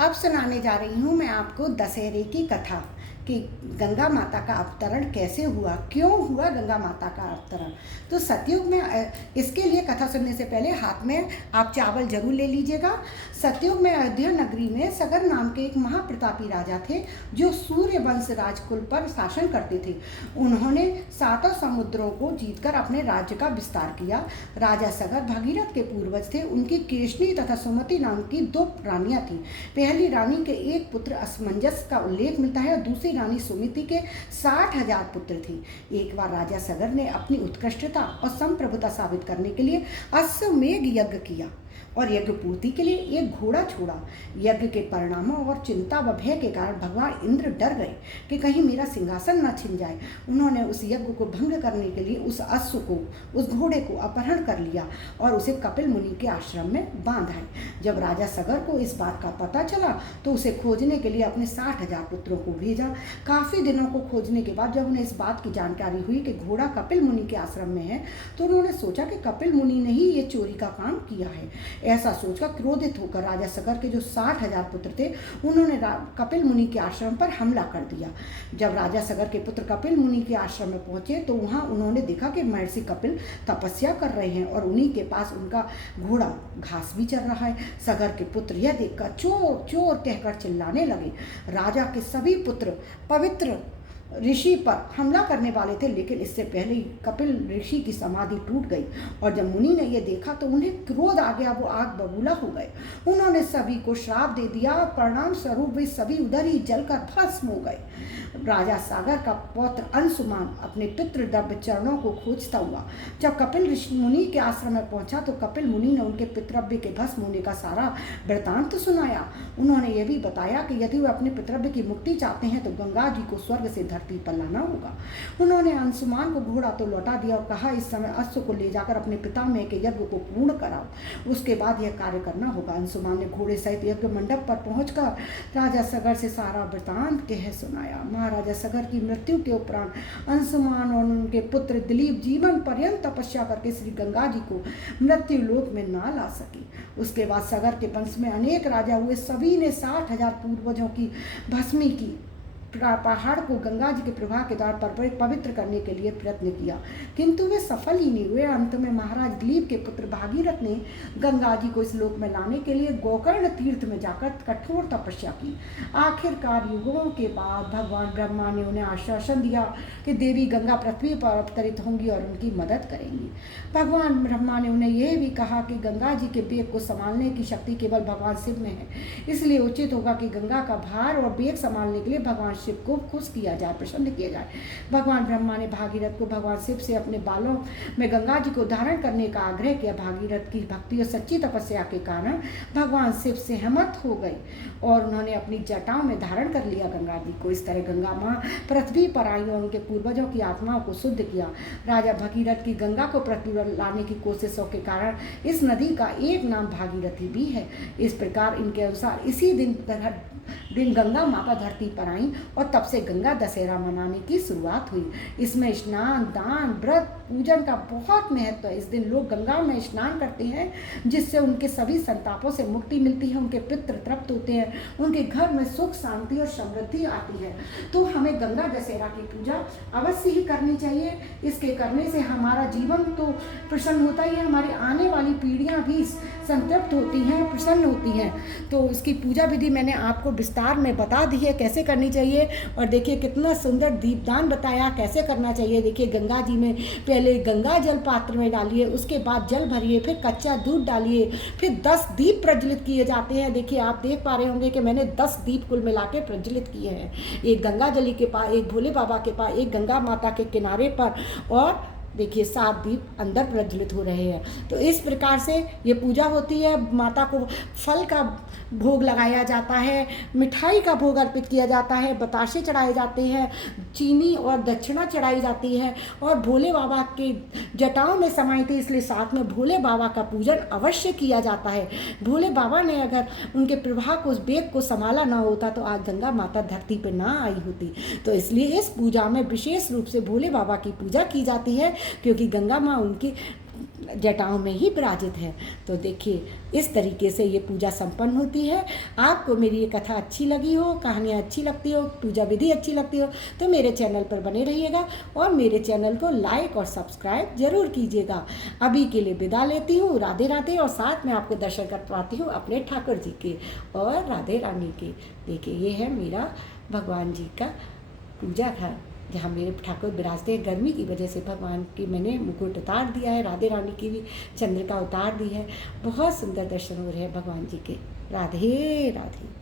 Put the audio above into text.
अब सुनाने जा रही हूँ मैं आपको दशहरे की कथा कि गंगा माता का अवतरण कैसे हुआ, क्यों हुआ गंगा माता का अवतरण। तो सतयुग में इसके लिए कथा सुनने से पहले हाथ में आप चावल जरूर ले लीजिएगा। सतयुग में अयोध्या नगरी में सगर नाम के एक महाप्रतापी राजा थे जो सूर्य वंश राजकुल पर शासन करते थे। उन्होंने सातों समुद्रों को जीतकर अपने राज्य का विस्तार किया। राजा सगर भगीरथ के पूर्वज थे। उनकी केशनी तथा सुमति नाम की दो रानियां थीं। पहली रानी के एक पुत्र असमंजस का उल्लेख मिलता है और दूसरी रानी सुमिति के 60,000 पुत्र थे। एक बार राजा सगर ने अपनी उत्कृष्टता और संप्रभुता साबित करने के लिए अश्वमेध यज्ञ किया और यज्ञ पूर्ति के लिए एक घोड़ा छोड़ा। यज्ञ के परिणामों और चिंता व भय के कारण भगवान इंद्र डर गए कि कहीं मेरा सिंहासन न छिन जाए। उन्होंने उस यज्ञ को भंग करने के लिए उस अश्व को, उस घोड़े को अपहरण कर लिया और उसे कपिल मुनि के आश्रम में बांधा। जब राजा सगर को इस बात का पता चला तो उसे खोजने के लिए अपने 60,000 पुत्रों को भेजा। काफ़ी दिनों को खोजने के बाद जब उन्हें इस बात की जानकारी हुई कि घोड़ा कपिल मुनि के आश्रम में है तो उन्होंने सोचा कि कपिल मुनि ने ही ये चोरी का काम किया है। ऐसा सोचकर क्रोधित होकर राजा सगर के जो 60,000 पुत्र थे उन्होंने कपिल मुनि के आश्रम पर हमला कर दिया। जब राजा सगर के पुत्र कपिल मुनि के आश्रम में पहुंचे तो वहां उन्होंने देखा कि महर्षि कपिल तपस्या कर रहे हैं और उन्हीं के पास उनका घोड़ा घास भी चर रहा है। सगर के पुत्र यह देखकर चोर चोर कहकर चिल्लाने लगे। राजा के सभी पुत्र पवित्र ऋषि पर हमला करने वाले थे, लेकिन इससे पहले ही कपिल ऋषि की समाधि टूट गई और जब मुनि ने यह देखा तो उन्हें क्रोध आ गया। वो आग बबूला हो गए। उन्होंने सभी को श्राप दे दिया और परिणाम स्वरूप वे सभी उधर ही जलकर भस्म हो गए। राजा सागर का पौत्र अंशुमान अपने पितृव्य चरणों को खोजता हुआ जब कपिल ऋषि मुनि के आश्रम में पहुंचा तो कपिल मुनि ने उनके पितृव्य के भस्म होने का सारा वृतांत सुनाया। उन्होंने यह भी बताया कि यदि वे अपने पितृव्य की मुक्ति चाहते हैं तो गंगा जी को स्वर्ग से धरती पर लाना होगा। उन्होंने अंशुमान को घोड़ा तो लौटा दिया और कहा इस समय अश्व को ले जाकर अपने पितामह के यज्ञ को पूर्ण कराओ, उसके बाद यह कार्य करना होगा। अंशुमान ने घोड़े सहित यज्ञ मंडप पर पहुंचकर राजा सगर से सारा वृतांत कह सुनाया। महाराजा सगर की मृत्यु के उपरांत अंशुमान और उनके पुत्र दिलीप जीवन पर्यंत तपस्या करके श्री गंगा जी को मृत्यु लोक में ना ला सके। उसके बाद सगर के वंश में अनेक राजा हुए। सभी ने 60,000 पूर्वजों की भस्मी की पहाड़ को गंगा जी के प्रवाह के द्वार पर पवित्र करने के लिए प्रयत्न किया, किंतु वे सफल ही नहीं हुए। अंत में महाराज दिलीप के पुत्र भागीरथ ने गंगा जी को इस लोक में लाने के लिए गोकर्ण तीर्थ में जाकर कठोर तपस्या की। आखिरकार युगों के बाद भगवान ब्रह्मा ने उन्हें आश्वासन दिया कि देवी गंगा पृथ्वी पर अवतरित होंगी और उनकी मदद करेंगी। भगवान ब्रह्मा ने उन्हें यह भी कहा कि गंगा जी के बेग को संभालने की शक्ति केवल भगवान शिव में है, इसलिए उचित होगा कि गंगा का भार और बेग संभालने के लिए भगवान शिव को खुश किया जाए, प्रसन्न किया जाए। भगवान ब्रह्मा ने भागीरथ को भगवान शिव से अपने बालों में गंगा जी को धारण करने का आग्रह किया। भागीरथ की भक्ति और सच्ची तपस्या के कारण भगवान शिव सहमत हो गए और उन्होंने अपनी जटाओं में धारण कर लिया गंगा जी को। इस तरह गंगा माँ पृथ्वी पर आई और उनके पूर्वजों की आत्माओं को शुद्ध किया। राजा भगीरथ की गंगा को पृथ्वी पर लाने की कोशिशों के कारण इस नदी का एक नाम भागीरथी भी है। इस प्रकार इनके अनुसार इसी दिन गंगा माता धरती पर आई और तब से गंगा दशहरा मनाने की शुरुआत हुई। इसमें स्नान, दान, व्रत, पूजन का बहुत महत्व है। इस दिन लोग गंगा में स्नान करते हैं जिससे उनके सभी संतापों से मुक्ति मिलती है, उनके पितृ तृप्त होते हैं, उनके घर में सुख, शांति और समृद्धि आती है। तो हमें गंगा दशहरा की पूजा अवश्य ही करनी चाहिए। इसके करने से हमारा जीवन तो प्रसन्न होता ही है, हमारी आने वाली पीढ़ियाँ भी संतृप्त होती हैं, प्रसन्न होती हैं। तो इसकी पूजा विधि मैंने आपको विस्तार में बता दी है कैसे करनी चाहिए। और देखिए कितना सुंदर दीपदान बताया कैसे करना चाहिए। देखिए गंगा जी में पहले गंगा जल पात्र में डालिए, उसके बाद जल भरिए, फिर कच्चा दूध डालिए, फिर 10 दीप प्रज्वलित किए जाते हैं। देखिए आप देख पा रहे होंगे कि मैंने 10 दीप कुल मिला के प्रज्वलित किए हैं। एक गंगा जली के पास, एक भोले बाबा के पास, एक गंगा माता के किनारे पर, और देखिए 7 दीप अंदर प्रज्वलित हो रहे हैं। तो इस प्रकार से ये पूजा होती है। माता को फल का भोग लगाया जाता है, मिठाई का भोग अर्पित किया जाता है, बताशे चढ़ाए जाते हैं, चीनी और दक्षिणा चढ़ाई जाती है और भोले बाबा के जटाओं में समाई थी, इसलिए साथ में भोले बाबा का पूजन अवश्य किया जाता है। भोले बाबा ने अगर उनके प्रवाह को, उस बेग को संभाला ना होता तो आज गंगा माता धरती पर ना आई होती। तो इसलिए इस पूजा में विशेष रूप से भोले बाबा की पूजा की जाती है, क्योंकि गंगा माँ उनकी जटाओं में ही विराजित है। तो देखिए इस तरीके से ये पूजा संपन्न होती है। आपको मेरी ये कथा अच्छी लगी हो, कहानियाँ अच्छी लगती हो, पूजा विधि अच्छी लगती हो तो मेरे चैनल पर बने रहिएगा और मेरे चैनल को लाइक और सब्सक्राइब जरूर कीजिएगा। अभी के लिए विदा लेती हूँ, राधे राधे। और साथ में आपको दर्शन करवाती हूँ अपने ठाकुर जी के और राधे रानी के। देखिए ये है मेरा भगवान जी का पूजा घर जहाँ मेरे ठाकुर विराजते हैं। गर्मी की वजह से भगवान की मैंने मुकुट उतार दिया है, राधे रानी की भी चंद्रिका उतार दी है। बहुत सुंदर दर्शन हो रहे हैं भगवान जी के। राधे राधे।